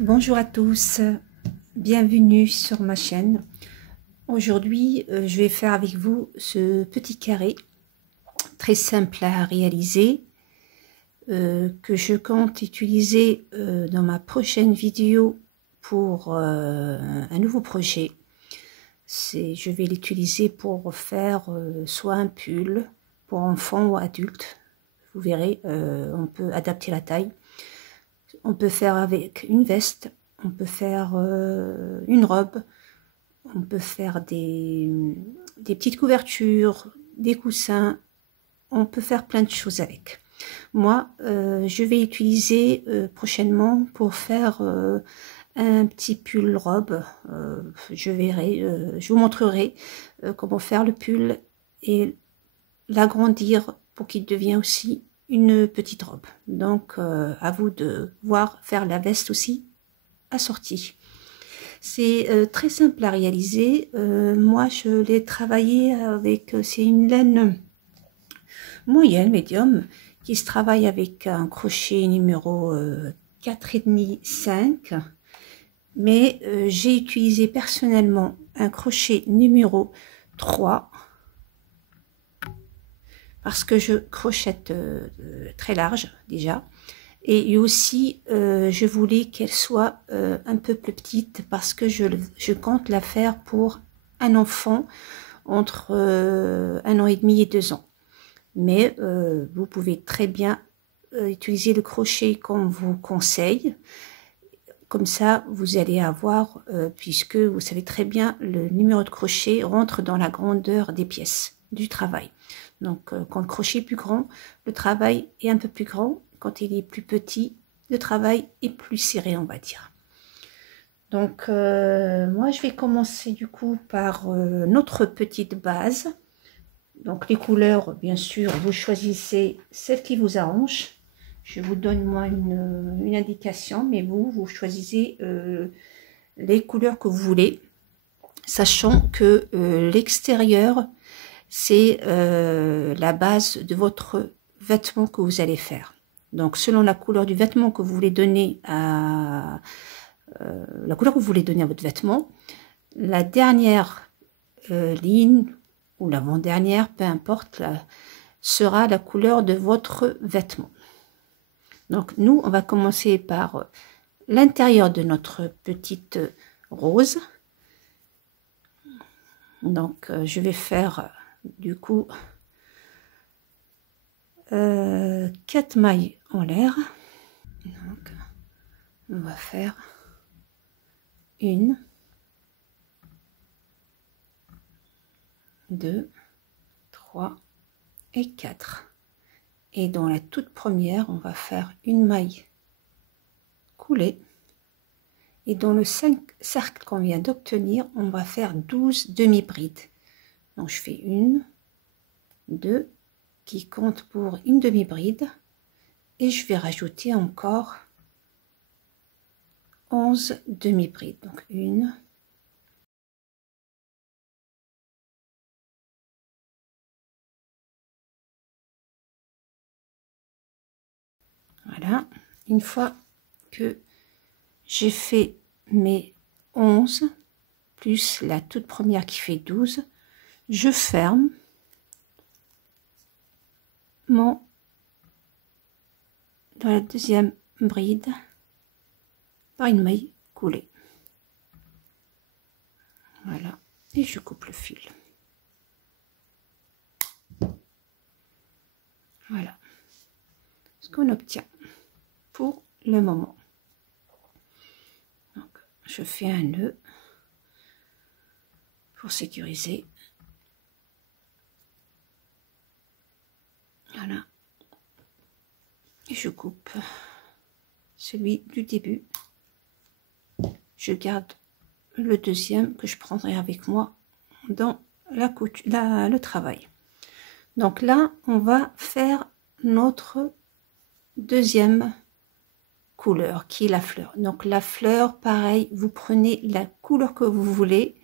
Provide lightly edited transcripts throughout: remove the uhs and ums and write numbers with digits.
Bonjour à tous, bienvenue sur ma chaîne. Aujourd'hui, je vais faire avec vous ce petit carré très simple à réaliser que je compte utiliser dans ma prochaine vidéo pour un nouveau projet. Je vais l'utiliser pour faire soit un pull pour enfants ou adultes. Vous verrez, on peut adapter la taille. On peut faire avec une veste, on peut faire une robe, on peut faire des petites couvertures, des coussins, on peut faire plein de choses avec. Moi, je vais utiliser prochainement pour faire un petit pull robe. Je vous montrerai comment faire le pull et l'agrandir pour qu'il devienne aussi une petite robe. Donc à vous de voir faire la veste aussi assortie. C'est très simple à réaliser. Moi je l'ai travaillé avec, c'est une laine moyenne, médium, qui se travaille avec un crochet numéro 4,5, 5, mais j'ai utilisé personnellement un crochet numéro 3 parce que je crochette très large déjà, et aussi je voulais qu'elle soit un peu plus petite parce que je compte la faire pour un enfant entre 1 an et demi et 2 ans. Mais vous pouvez très bien utiliser le crochet qu'on vous conseille. Comme ça, vous allez avoir, puisque vous savez très bien, le numéro de crochet rentre dans la grandeur des pièces du travail. Donc, quand le crochet est plus grand, le travail est un peu plus grand. Quand il est plus petit, le travail est plus serré, on va dire. Donc, moi, je vais commencer du coup par notre petite base. Donc, les couleurs, bien sûr, vous choisissez celles qui vous arrangent. Je vous donne moi une indication, mais vous choisissez les couleurs que vous voulez, sachant que l'extérieur, c'est la base de votre vêtement que vous allez faire. Donc, selon la couleur du vêtement que vous voulez donner à la couleur que vous voulez donner à votre vêtement, la dernière ligne ou l'avant-dernière, peu importe, sera la couleur de votre vêtement. Donc, nous, on va commencer par l'intérieur de notre petite rose. Donc, je vais faire du coup 4 mailles en l'air. Donc, on va faire 1, 2, 3 et 4. Et dans la toute première, on va faire une maille coulée. Et dans le cercle qu'on vient d'obtenir, on va faire 12 demi-brides. Donc je fais 1, 2, qui compte pour une demi-bride. Et je vais rajouter encore 11 demi-brides. Donc 1, voilà. Une fois que j'ai fait mes 11, plus la toute première qui fait 12, je ferme dans la deuxième bride par une maille coulée. Voilà, et je coupe le fil. Voilà ce qu'on obtient pour le moment. Donc, je fais un nœud pour sécuriser. Voilà, et je coupe celui du début. Je garde le deuxième que je prendrai avec moi dans le travail. Donc là, on va faire notre deuxième couleur qui est la fleur. Donc la fleur, pareil, vous prenez la couleur que vous voulez.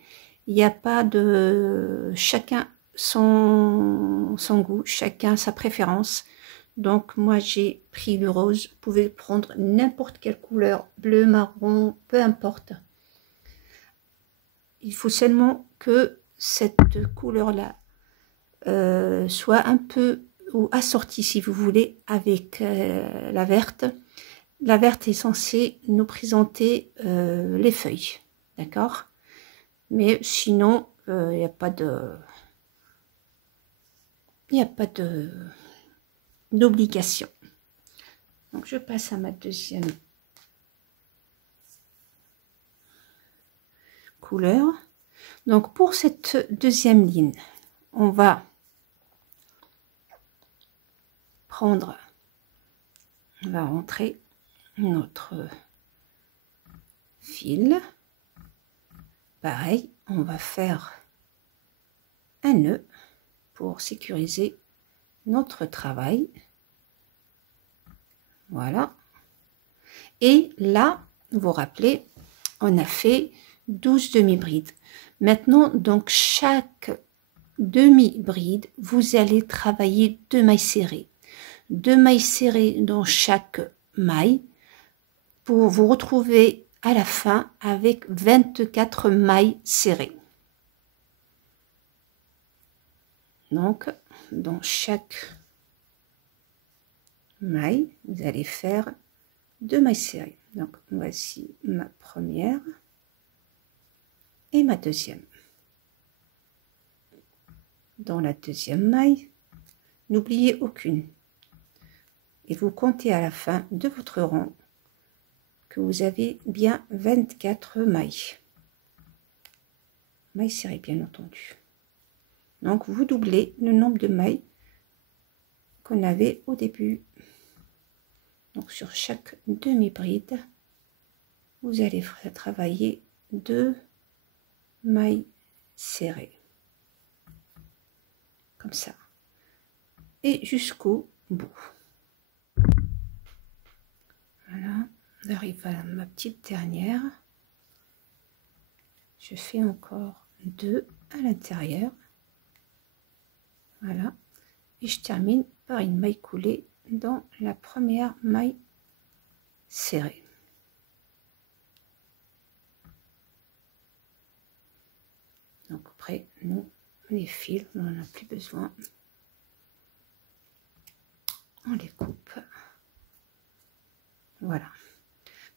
Il n'y a pas de chacun son goût, chacun sa préférence. Donc moi j'ai pris le rose, vous pouvez prendre n'importe quelle couleur, bleu, marron, peu importe. Il faut seulement que cette couleur-là soit un peu ou assortie, si vous voulez, avec la verte. La verte est censée nous présenter les feuilles, d'accord? Mais sinon, il n'y a pas d'obligation. Donc je passe à ma deuxième couleur. Donc pour cette deuxième ligne, on va rentrer notre fil. Pareil, on va faire un nœud pour sécuriser notre travail. Voilà. Et là, vous vous rappelez, on a fait 12 demi-brides. Maintenant, donc chaque demi-bride, vous allez travailler 2 mailles serrées. 2 mailles serrées dans chaque maille pour vous retrouver à la fin avec 24 mailles serrées. Donc, dans chaque maille, vous allez faire 2 mailles serrées. Donc, voici ma première et ma deuxième. Dans la deuxième maille, n'oubliez aucune. Et vous comptez à la fin de votre rang que vous avez bien 24 mailles. Mailles serrées, bien entendu. Donc, vous doublez le nombre de mailles qu'on avait au début. Donc, sur chaque demi-bride, vous allez travailler 2 mailles serrées. Comme ça. Et jusqu'au bout. Voilà. J'arrive à ma petite dernière. Je fais encore 2 à l'intérieur. Voilà. Et je termine par une maille coulée dans la première maille serrée. Donc après, nous, les fils, on n'en a plus besoin. On les coupe. Voilà.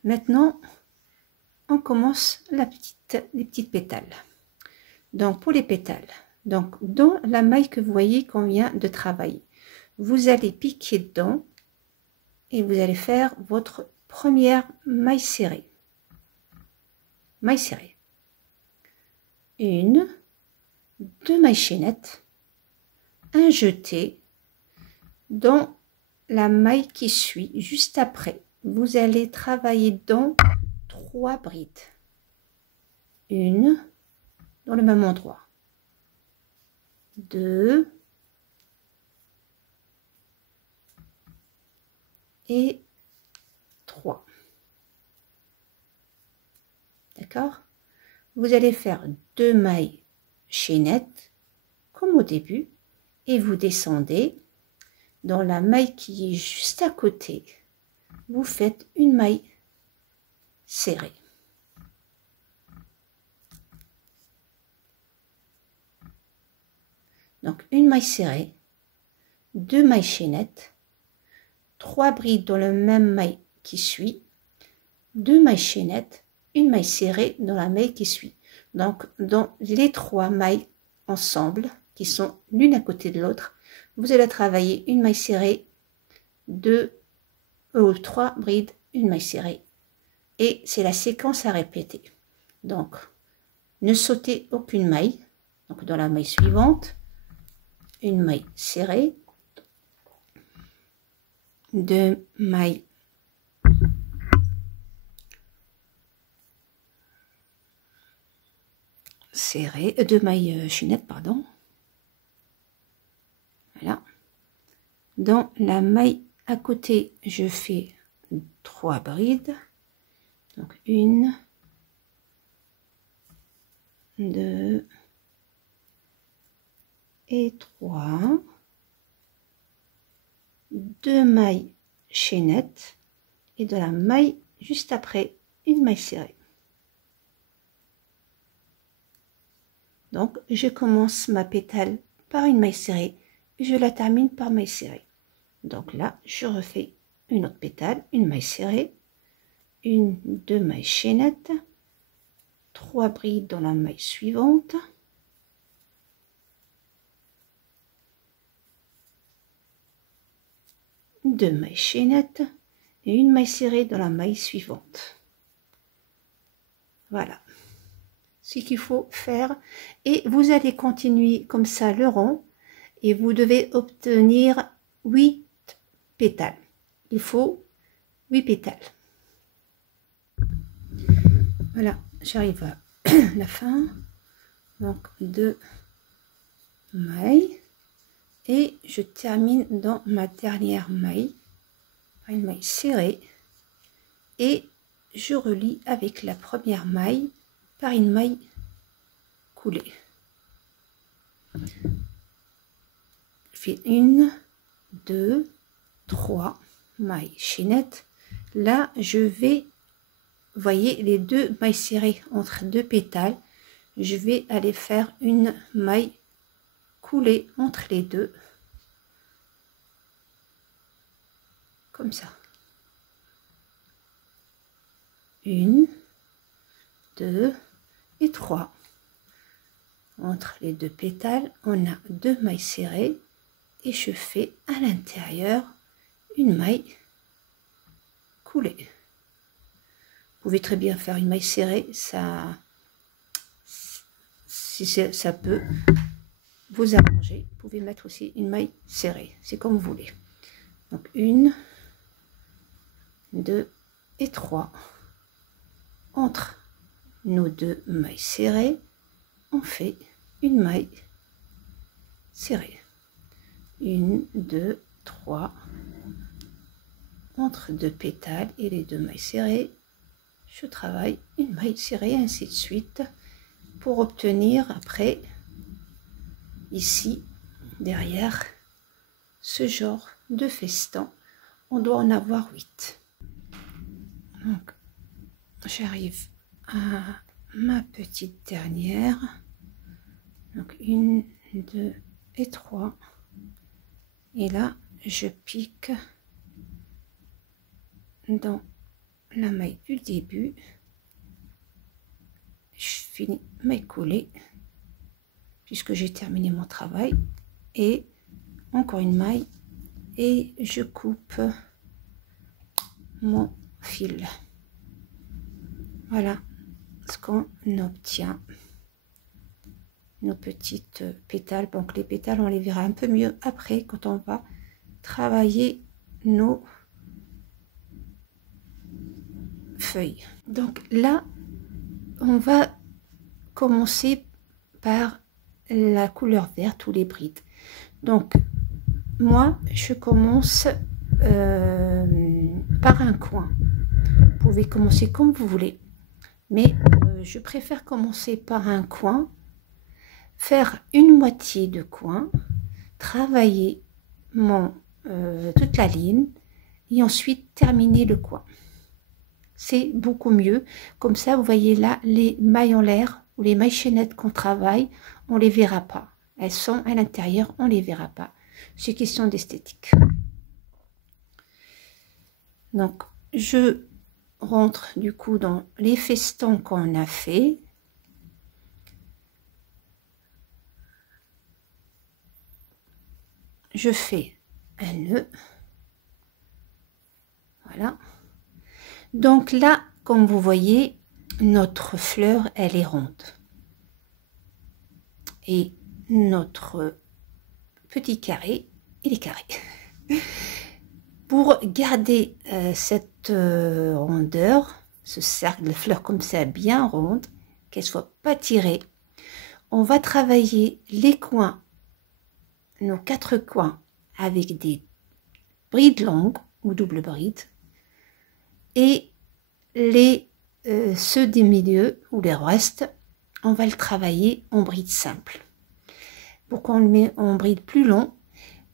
Maintenant, on commence les petites pétales. Donc pour les pétales, donc dans la maille que vous voyez qu'on vient de travailler, vous allez piquer dedans et vous allez faire votre première maille serrée. Maille serrée. 1, 2 mailles chaînettes, un jeté dans la maille qui suit. Juste après, vous allez travailler dans 3 brides. Une dans le même endroit. 2 et 3. D'accord? Vous allez faire 2 mailles chaînettes comme au début et vous descendez dans la maille qui est juste à côté. Vous faites une maille serrée. Donc une maille serrée, 2 mailles chaînettes, 3 brides dans le même maille qui suit, 2 mailles chaînettes, une maille serrée dans la maille qui suit. Donc dans les 3 mailles ensemble, qui sont l'une à côté de l'autre, vous allez travailler une maille serrée, 3 brides, une maille serrée. Et c'est la séquence à répéter. Donc, ne sautez aucune maille. Donc dans la maille suivante, une maille serrée, 2 mailles serrées, 2 mailles chaînettes, pardon. Voilà. Dans la maille à côté, je fais 3 brides. Donc 1, 2 et 3. 2 2 mailles chaînettes et de la maille juste après une maille serrée. Donc je commence ma pétale par une maille serrée et je la termine par maille serrée. Donc là je refais une autre pétale, une maille serrée, une 2 mailles chaînettes, 3 brides dans la maille suivante, deux mailles chaînettes et une maille serrée dans la maille suivante. Voilà ce qu'il faut faire, et vous allez continuer comme ça le rond et vous devez obtenir 8 pétales. Il faut 8 pétales. Voilà, j'arrive à la fin. Donc 2 mailles et je termine dans ma dernière maille, une maille serrée, et je relie avec la première maille par une maille coulée. Je fais 1, 2, 3 mailles chaînettes. Là je vais, voyez les 2 mailles serrées entre 2 pétales, je vais aller faire une maille coulée entre les deux, comme ça. 1, 2 et 3. Entre les 2 pétales, on a 2 mailles serrées et je fais à l'intérieur une maille coulée. Vous pouvez très bien faire une maille serrée, ça peut vous arranger. Vous pouvez mettre aussi une maille serrée, c'est comme vous voulez. Donc 1, 2 et 3. Entre nos 2 mailles serrées, on fait une maille serrée. 1, 2, 3. Entre 2 pétales et les 2 mailles serrées, je travaille une maille serrée, ainsi de suite, pour obtenir après, ici, derrière, ce genre de feston. On doit en avoir 8. Donc, j'arrive à ma petite dernière. Donc, 1, 2 et 3. Et là, je pique dans la maille du début. Je finis maille coulée puisque j'ai terminé mon travail, et encore une maille et je coupe mon fil. Voilà ce qu'on obtient. Nos petites pétales. Donc les pétales, on les verra un peu mieux après quand on va travailler nos feuilles. Donc là, on va commencer par la couleur verte ou les brides. Donc moi, je commence par un coin. Vous pouvez commencer comme vous voulez, mais je préfère commencer par un coin, faire une moitié de coin, travailler toute la ligne et ensuite terminer le coin. C'est beaucoup mieux. Comme ça, vous voyez là, les mailles en l'air ou les mailles chaînettes qu'on travaille, on les verra pas. Elles sont à l'intérieur, on les verra pas. C'est question d'esthétique. Donc, je rentre du coup dans les festons qu'on a fait. Je fais un nœud. Voilà. Donc là, comme vous voyez, notre fleur, elle est ronde. Et notre petit carré, il est carré. Pour garder cette rondeur, ce cercle de fleurs comme ça, bien ronde, qu'elle soit pas tirée, on va travailler les coins, nos 4 coins, avec des brides longues ou double bride, et ceux des milieux ou les restes, on va le travailler en bride simple. Pourquoi on le met en bride plus long?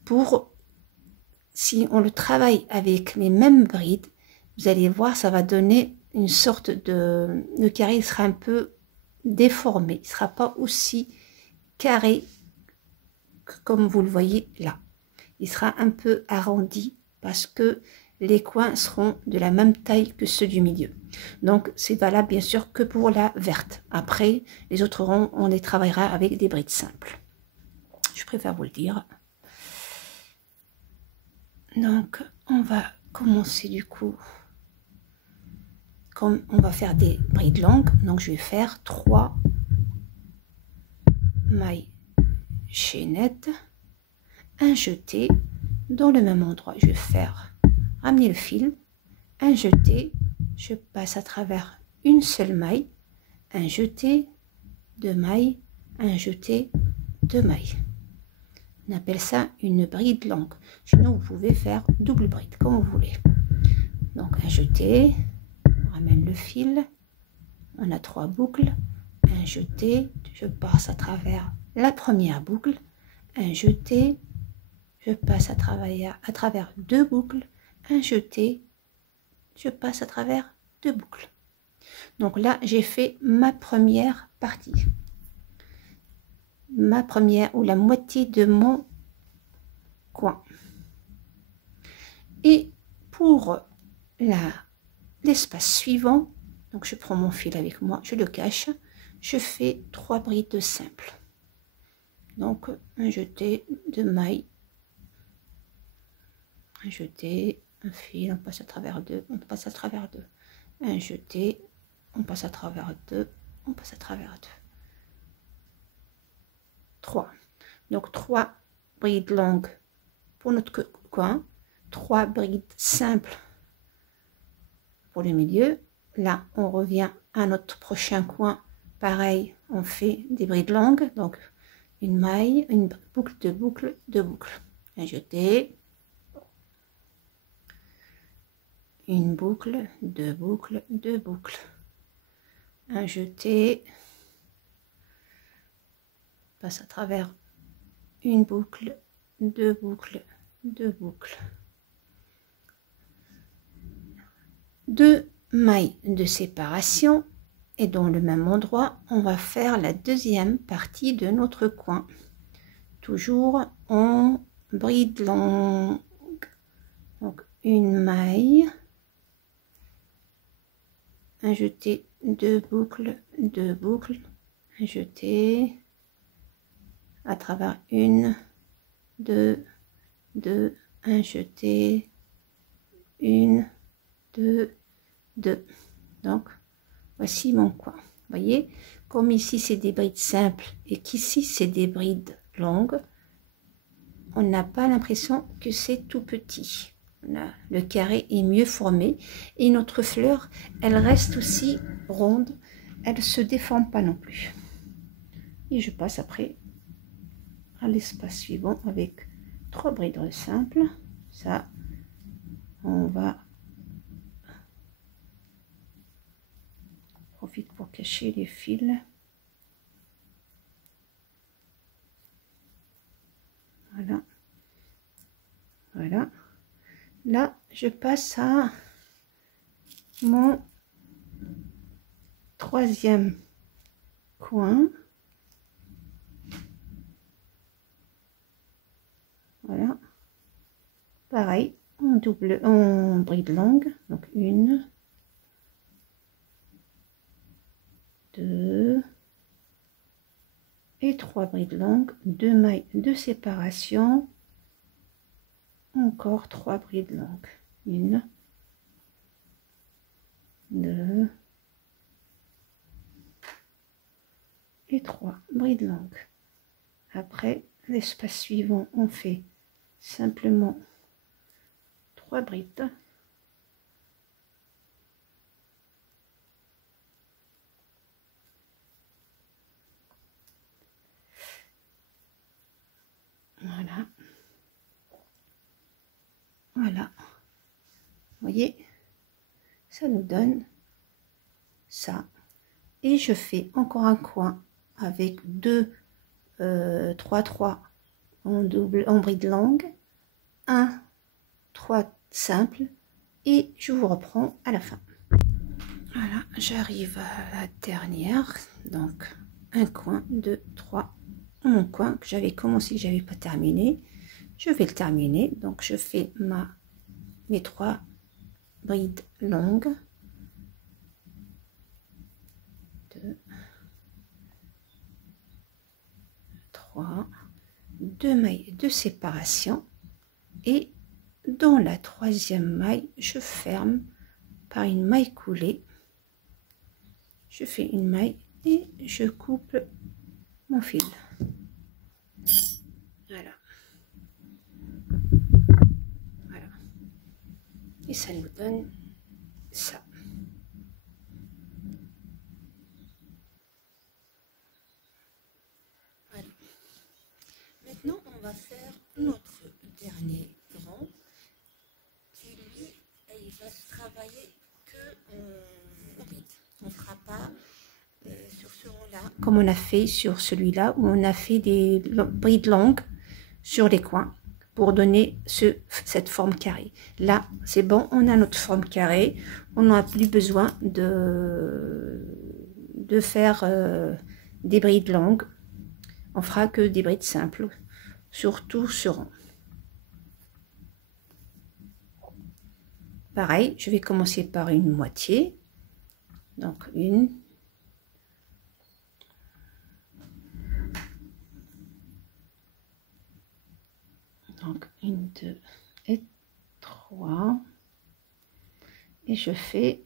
Pour si on le travaille avec les mêmes brides, vous allez voir, ça va donner une sorte de... Le carré il sera un peu déformé, il ne sera pas aussi carré que comme vous le voyez là. Il sera un peu arrondi parce que les coins seront de la même taille que ceux du milieu. Donc c'est valable bien sûr que pour la verte. Après, les autres ronds, on les travaillera avec des brides simples. Je préfère vous le dire. Donc on va commencer du coup. Comme on va faire des brides longues, donc je vais faire 3 mailles chaînettes, un jeté dans le même endroit. Je vais faire ramener le fil, un jeté, je passe à travers une seule maille, un jeté, 2 mailles, un jeté, 2 mailles. On appelle ça une bride longue. Sinon, vous pouvez faire double bride, comme vous voulez. Donc, un jeté, on ramène le fil, on a 3 boucles, un jeté, je passe à travers la première boucle, un jeté, je passe à travers 2 boucles, un jeté, je passe à travers 2 boucles. Donc là, j'ai fait ma première partie. Ma première ou la moitié de mon coin. Et pour l'espace suivant, donc je prends mon fil avec moi, je le cache, je fais 3 brides simples. Donc un jeté, 2 mailles, un jeté, un fil, on passe à travers 2, on passe à travers 2, un jeté, on passe à travers 2, on passe à travers 2. 3. Donc 3 brides longues pour notre coin, 3 brides simples pour le milieu. Là, on revient à notre prochain coin. Pareil, on fait des brides longues. Donc, une maille, une boucle, 2 boucles, 2 boucles. Un jeté. Une boucle, 2 boucles, 2 boucles. Un jeté. Passe à travers une boucle, 2 boucles, 2 boucles. 2 mailles de séparation et dans le même endroit, on va faire la deuxième partie de notre coin. Toujours en bride longue. Donc une maille, un jeté, 2 boucles, 2 boucles, un jeté à travers 1, 2, 2, un jeté, 1, 2, 2. Donc voici mon coin. Vous voyez, comme ici c'est des brides simples et qu'ici c'est des brides longues, on n'a pas l'impression que c'est tout petit. Le carré est mieux formé et notre fleur, elle reste aussi ronde, elle ne se déforme pas non plus. Et je passe après à l'espace suivant avec 3 brides simples. Ça, on va profiter pour cacher les fils. Voilà. Voilà. Là, je passe à mon troisième coin. Voilà. Pareil, en bride longue. Donc 1, 2 et 3 brides longues, 2 mailles de séparation. Encore 3 brides longues. 1, 2 et 3 brides longues. Après, l'espace suivant, on fait simplement 3 brides. Voilà. Voilà. Vous voyez, ça nous donne ça. Et je fais encore un coin avec 2 3 3 en bride longue, 1 3 simples et je vous reprends à la fin. Voilà, j'arrive à la dernière, donc un coin, 2, 3, mon coin que j'avais commencé, que j'avais pas terminé, je vais le terminer. Donc je fais mes 3 brides longues, 2, 3, 2 mailles de séparation, et dans la 3e maille je ferme par une maille coulée. Je fais une maille et je coupe mon fil. Voilà. Voilà. Et ça nous donne ça. Voilà. Maintenant, on va faire notre dernier rang qui, lui, il va se travailler que en bride. On ne fera pas sur ce rang-là, comme on a fait sur celui-là, où on a fait des brides longues sur les coins pour donner cette forme carrée. Là, c'est bon, on a notre forme carrée, on n'a plus besoin de faire des brides longues. On fera que des brides simples sur tout ce rang. Pareil, je vais commencer par une moitié, donc une, donc 1, 2 et 3, et je fais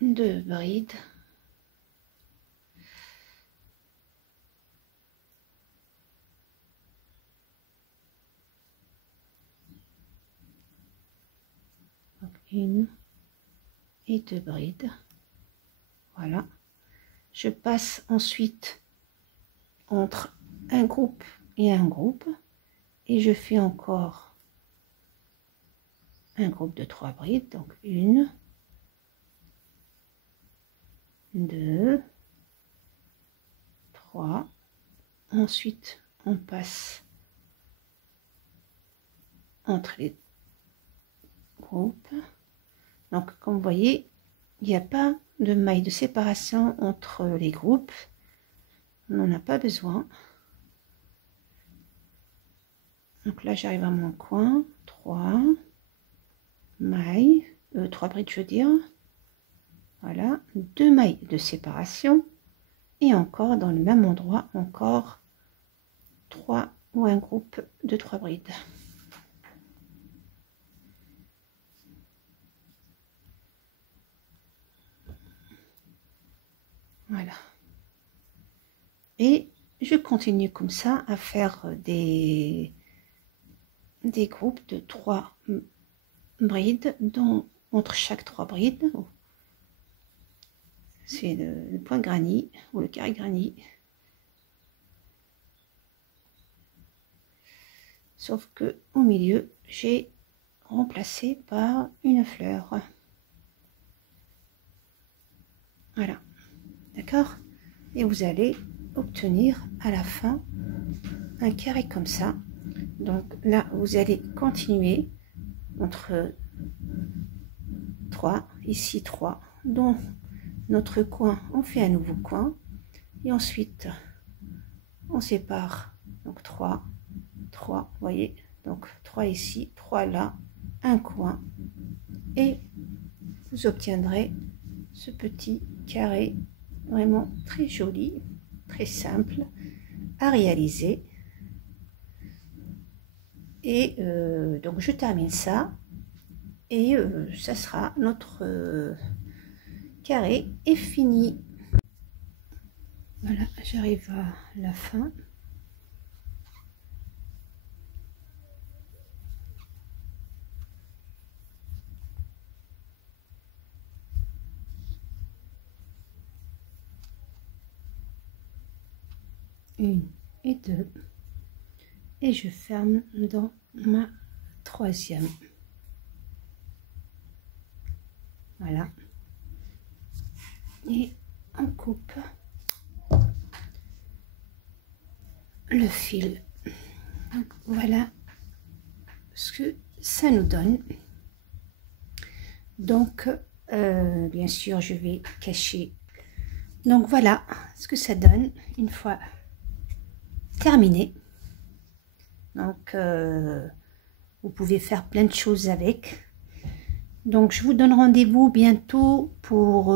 2 brides donc 1 et 2 brides. Voilà, je passe ensuite entre un groupe et un groupe et je fais encore un groupe de 3 brides, donc 1, 2, 3. Ensuite on passe entre les groupes. Donc comme vous voyez, il n'y a pas de maille de séparation entre les groupes, on n'en a pas besoin. Donc là j'arrive à mon coin, 3 mailles, 3 brides je veux dire, voilà, 2 mailles de séparation, et encore dans le même endroit, encore 3 ou un groupe de 3 brides. Voilà. Et je continue comme ça à faire des groupes de 3 brides, dont entre chaque 3 brides, c'est le point granit ou le carré granit. Sauf que au milieu, j'ai remplacé par une fleur. Voilà, d'accord? Et vous allez obtenir à la fin un carré comme ça. Donc là, vous allez continuer entre 3, ici 3, dans notre coin, on fait un nouveau coin, et ensuite on sépare, donc 3, 3, vous voyez, donc 3 ici, 3 là, un coin, et vous obtiendrez ce petit carré vraiment très joli, très simple à réaliser. Et donc je termine ça, et ça sera notre carré est fini. Voilà, j'arrive à la fin. Une et deux, et je ferme dans ma 3e. Voilà, et on coupe le fil. Donc, voilà ce que ça nous donne. Donc, bien sûr, je vais cacher. Donc, voilà ce que ça donne une fois terminé. Donc, vous pouvez faire plein de choses avec. Donc, je vous donne rendez-vous bientôt pour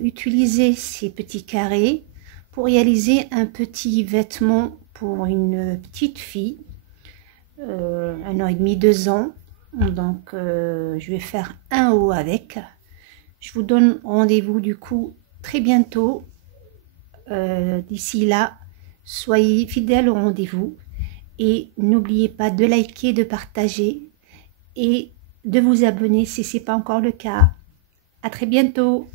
utiliser ces petits carrés pour réaliser un petit vêtement pour une petite fille, 1 an et demi, 2 ans. Donc, je vais faire un haut avec. Je vous donne rendez-vous du coup très bientôt. D'ici là, soyez fidèles au rendez-vous et n'oubliez pas de liker, de partager et de vous abonner si ce n'est pas encore le cas. À très bientôt.